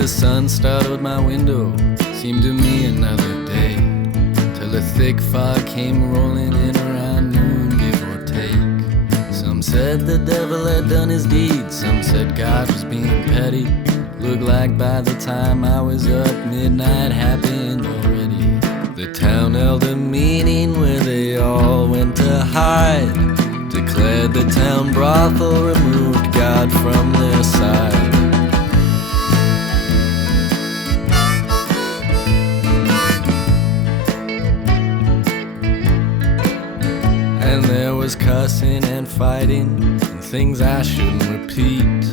the sun startled my window, seemed to me another day, till a thick fog came rolling in around noon, give or take. Some said the devil had done his deed, some said God was being petty. Looked like by the time I was up, midnight happened already. The town held a meeting where they all went to hide, declared the town brothel removed God from their side. And there was cussing and fighting and things I shouldn't repeat.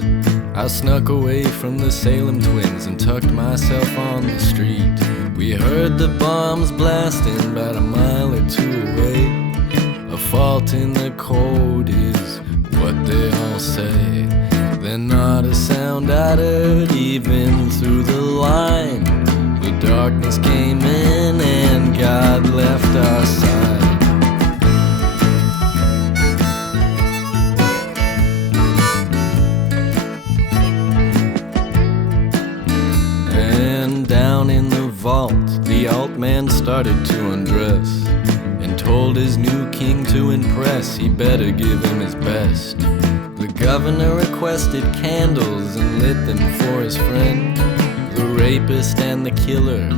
I snuck away from the Salem twins and tucked myself on the street. We heard the bombs blasting about a mile or two away. A fault in the code is what they all say. Then not a sound I'd heard even through the line. The darkness came in and God left our side. Down in the vault, the alt-man started to undress and told his new king to impress, he better give him his best. The governor requested candles and lit them for his friend, the rapist and the killer,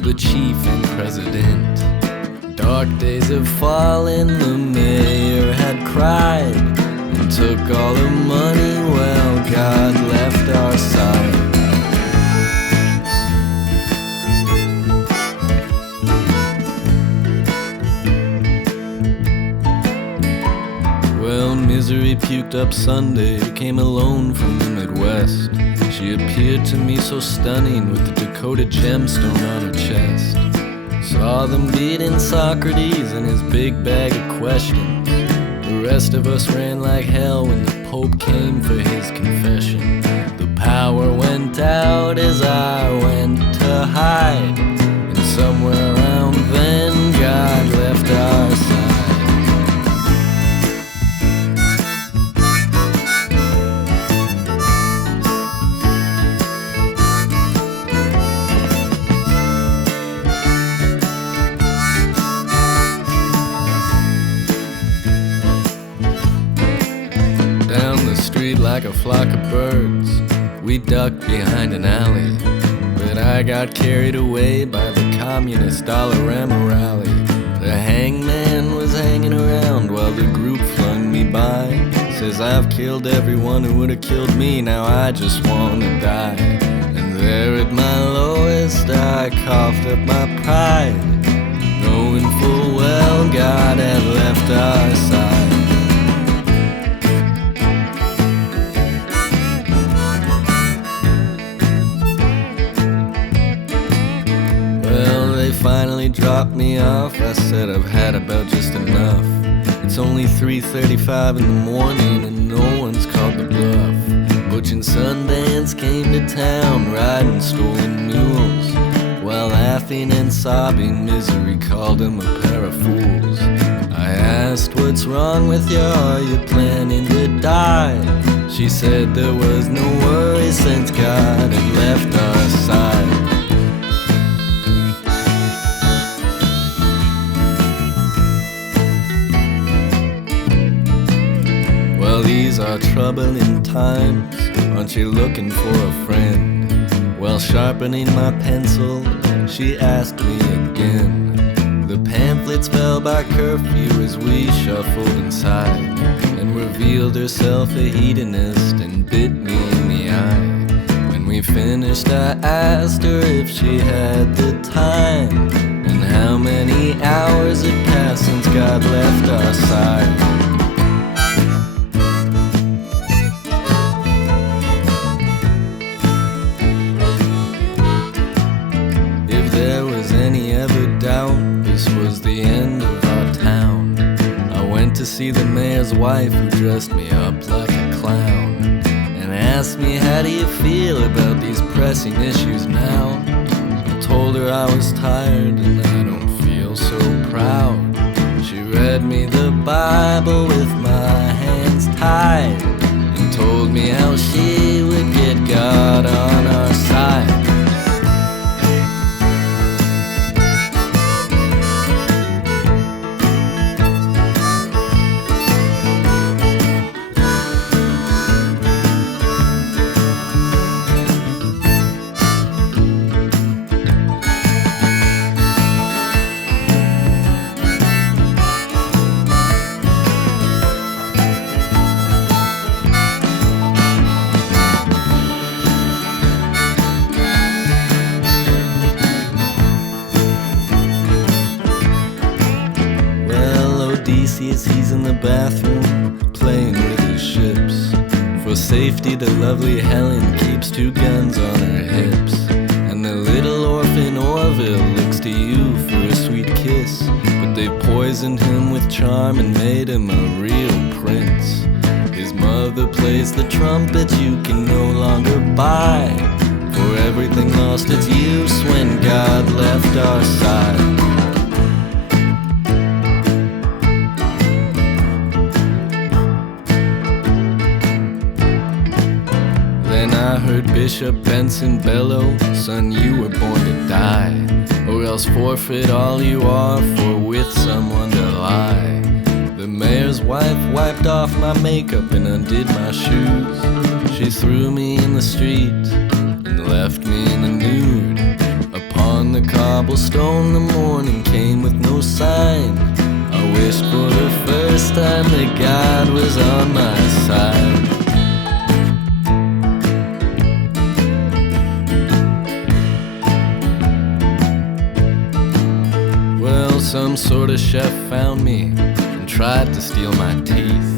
the chief and president. Dark days have fallen, the mayor had cried and took all the money, well, God left our side. Misery puked up Sunday, came alone from the Midwest. She appeared to me so stunning with the Dakota gemstone on her chest. Saw them beating Socrates and his big bag of questions. The rest of us ran like hell when the Pope came for his confession. The power went out as I went to hide, and somewhere around then God left our side. Like a flock of birds, we ducked behind an alley, but I got carried away by the communist Dollarama rally. The hangman was hanging around while the group flung me by. Says I've killed everyone who would have killed me, now I just wanna die. And there at my lowest I coughed up my pride, knowing full well God had left our side. Finally dropped me off, I said I've had about just enough. It's only 3:35 in the morning and no one's called the bluff. Butch and Sundance came to town, riding stolen mules, while laughing and sobbing, misery called them a pair of fools. I asked, what's wrong with you, are you planning to die? She said there was no worry since God had left our side. These are troubling times, aren't you looking for a friend? While sharpening my pencil, she asked me again. The pamphlets fell by curfew as we shuffled inside, and revealed herself a hedonist and bit me in the eye. When we finished, I asked her if she had the time, and how many hours had passed since God left our side. This was the end of our town. I went to see the mayor's wife, who dressed me up like a clown, and asked me, how do you feel about these pressing issues now? I told her I was tired and I don't feel so proud. She read me the Bible with my hands tied, and told me how she would get God on our side. sees he's in the bathroom, playing with his ships. For safety, the lovely Helen keeps 2 guns on her hips. And the little orphan Orville looks to you for a sweet kiss. But they've poisoned him with charm and made him a real prince. His mother plays the trumpet you can no longer buy. For everything lost its use when God left our side. Then I heard Bishop Benson bellow, son, you were born to die, or else forfeit all you are for with someone to lie. The mayor's wife wiped off my makeup and undid my shoes. She threw me in the street and left me in the nude. Upon the cobblestone the morning came with no sign. I wished for the first time that God was on my side. Well, some sort of chef found me and tried to steal my teeth.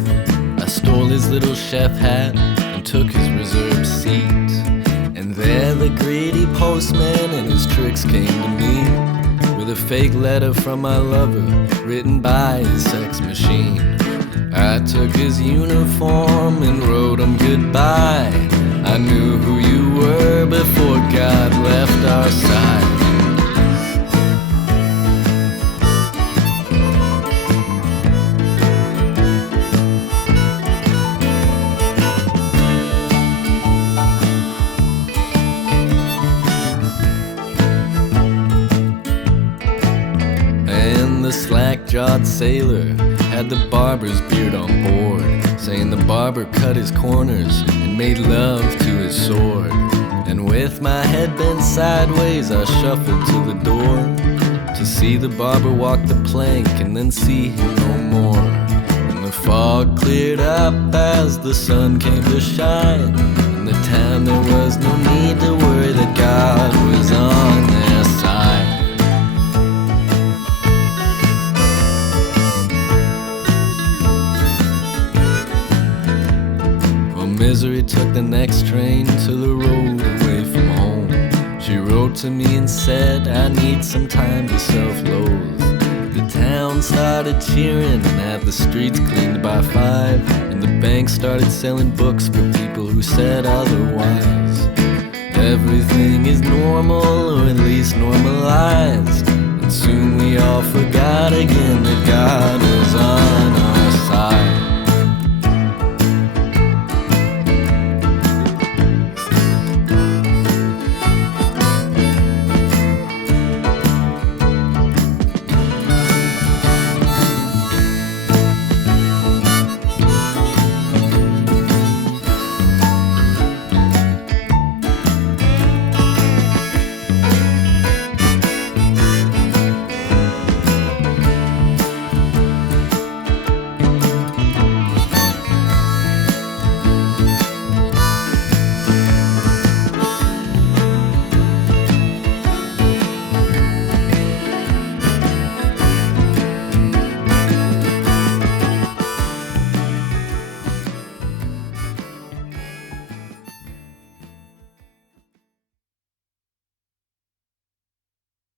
I stole his little chef hat and took his reserved seat. And there the greedy postman and his tricks came to me, with a fake letter from my lover written by his sex machine. I took his uniform and wrote him goodbye. I knew who you were before God left our side. The slack-jawed sailor had the barber's beard on board, saying the barber cut his corners and made love to his sword. And with my head bent sideways I shuffled to the door, to see the barber walk the plank and then see him no more. And the fog cleared up as the sun came to shine. In the town there was no need to worry that God was on their side. Misery took the next train to the road away from home. She wrote to me and said I need some time to self-loathe. The town started cheering and had the streets cleaned by 5. And the bank started selling books for people who said otherwise. Everything is normal, or at least normalized.